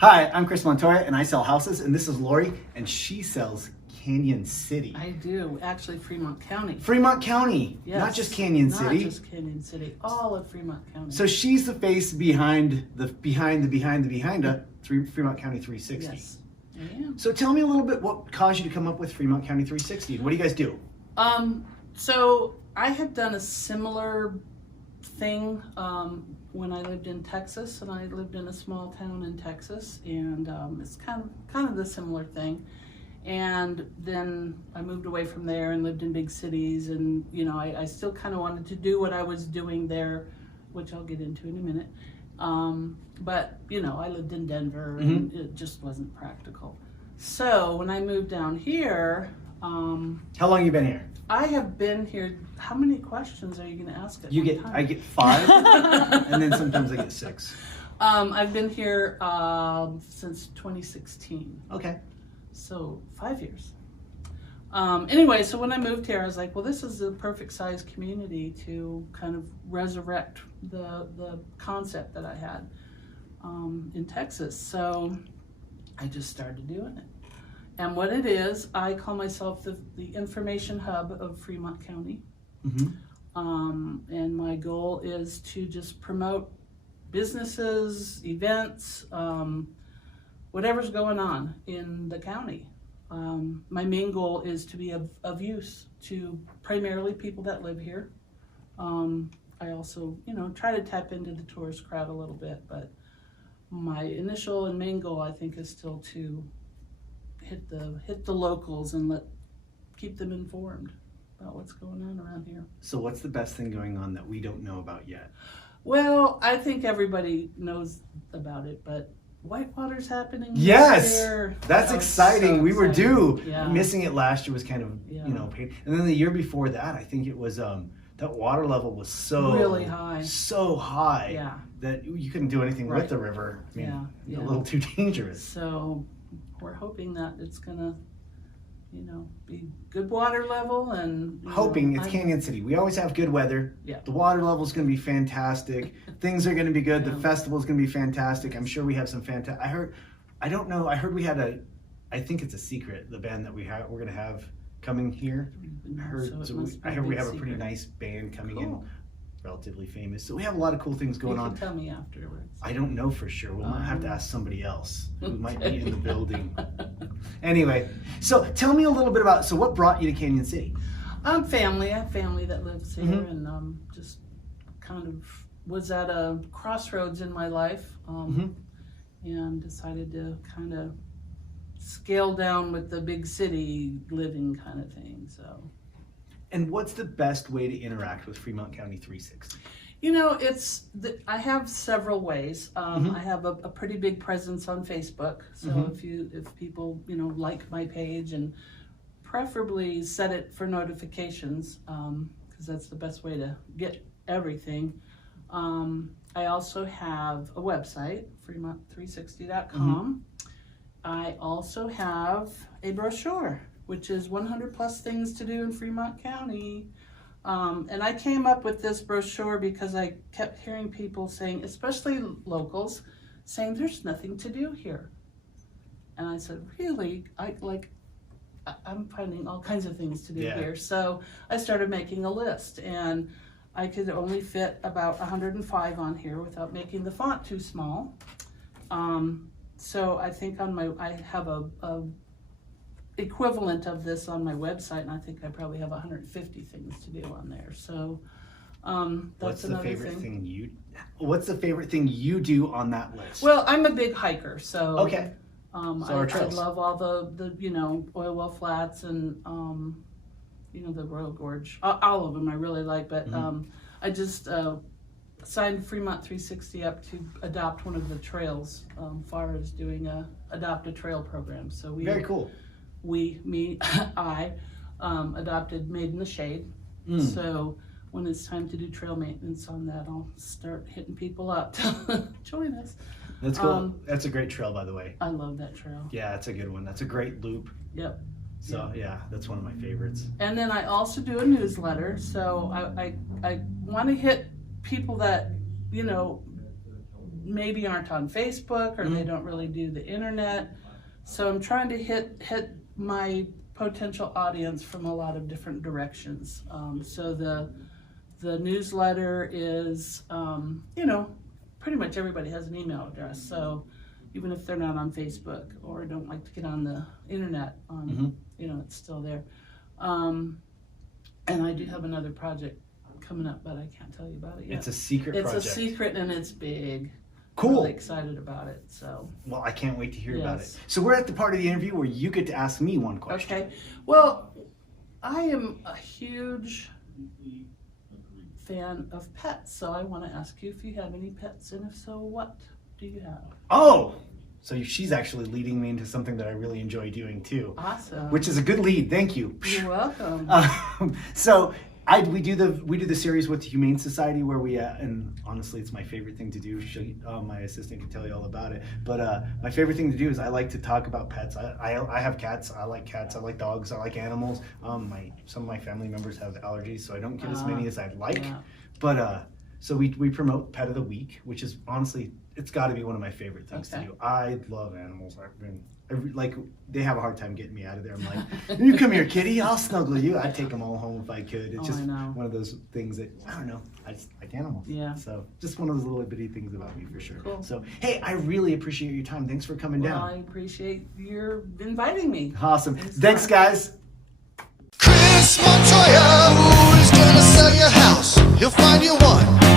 Hi, I'm Chris Montoya, and I sell houses, and this is Lori, and she sells Canyon City. I do, actually Fremont County. Fremont County, Yes. Not just Canyon City. Not just Canyon City, all of Fremont County. So she's the face behind Fremont County 360. Yes, I am. So tell me a little bit what caused you to come up with Fremont County 360, and what do you guys do? So I had done a similar thing when I lived in Texas, and I lived in a small town in Texas, and it's kind of the similar thing. And then I moved away from there and lived in big cities, and I still kind of wanted to do what I was doing there, which I'll get into in a minute. But I lived in Denver, and it just wasn't practical. So when I moved down here, How long you been here? I have been here. How many questions are you going to ask at one time? I get 5, and then sometimes I get 6. I've been here since 2016. Okay. So 5 years. Anyway, so when I moved here, I was like, well, this is the perfect size community to kind of resurrect the concept that I had in Texas. So I just started doing it. And what it is, I call myself the information hub of Fremont County. And my goal is to just promote businesses, events, whatever's going on in the county. My main goal is to be of use to primarily people that live here. I also, try to tap into the tourist crowd a little bit, but my initial and main goal, I think, is still to hit the locals and keep them informed about what's going on around here. So what's the best thing going on that we don't know about yet? Well, I think everybody knows about it, but Whitewater's happening Yes, this year. that's exciting. So we were due. Yeah. Missing it last year was kind of pain. And then the year before that, I think it was that water level was so really high, that you couldn't do anything with the river. I mean, a little too dangerous. So we're hoping that it's gonna be good water level, and it's Canyon City. We always have good weather. Yeah. The water level's going to be fantastic. Things are going to be good. The festival's going to be fantastic. I'm sure we have some fantastic. I heard we had I think it's a secret, the band that we're going to have coming here. I heard we have a pretty nice band coming in, relatively famous. So we have a lot of cool things going on. You can tell me afterwards. I don't know for sure. We'll have to ask somebody else who might be in the building. Anyway, so tell me a little bit about, what brought you to Canyon City? Family. I have family that lives here, and just kind of was at a crossroads in my life, and decided to kind of scale down with the big city living kind of thing. So. And what's the best way to interact with Fremont County 360? I have several ways. I have a pretty big presence on Facebook. So if people, like my page, and preferably set it for notifications, because that's the best way to get everything. I also have a website, Fremont360.com. I also have a brochure, which is 100 plus things to do in Fremont County. And I came up with this brochure because I kept hearing people saying, especially locals, saying there's nothing to do here. And I said, really? I'm finding all kinds of things to do here. So I started making a list, and I could only fit about 105 on here without making the font too small. So I think I have a equivalent of this on my website, and I think I probably have 150 things to do on there. So that's another thing. What's the favorite thing you do on that list? Well, I'm a big hiker, so okay. I love all the oil well flats and the Royal Gorge, all of them I really like. But I just signed Fremont 360 up to adopt one of the trails, far as doing adopt a trail program. So very cool. I adopted Made in the Shade. So when it's time to do trail maintenance on that, I'll start hitting people up to join us. That's cool. That's a great trail, by the way. I love that trail. Yeah, that's a good one. That's a great loop. Yep. So yeah, that's one of my favorites. And then I also do a newsletter. So I want to hit people that maybe aren't on Facebook, or they don't really do the internet. So I'm trying to hit my potential audience from a lot of different directions. So the newsletter is, pretty much everybody has an email address. So even if they're not on Facebook or don't like to get on the internet, it's still there. And I do have another project coming up, but I can't tell you about it yet. It's a secret project. It's a secret, and it's big. Cool. I'm really excited about it. So. Well, I can't wait to hear about it. So we're at the part of the interview where you get to ask me one question. Okay. Well, I am a huge fan of pets, so I want to ask you if you have any pets, and if so, what do you have? Oh, so she's actually leading me into something that I really enjoy doing too. Awesome. Which is a good lead. Thank you. You're welcome. So we do the series with the Humane Society where we and honestly it's my favorite thing to do. My assistant can tell you all about it. But my favorite thing to do is I like to talk about pets. I have cats. I like cats. I like dogs. I like animals. Some of my family members have allergies, so I don't get as many as I'd like. Yeah. But so we promote Pet of the Week, which is honestly it's got to be one of my favorite things to do. I love animals. They have a hard time getting me out of there. I'm like, you come here, kitty. I'll snuggle you. I'd take them all home if I could. It's just one of those things that, I don't know, I just like animals. Yeah. So just one of those little bitty things about me for sure. Cool. So, hey, I really appreciate your time. Thanks for coming down. I appreciate your inviting me. Awesome. Thanks guys. Chris Montoya, who's gonna sell your house? He'll find you one.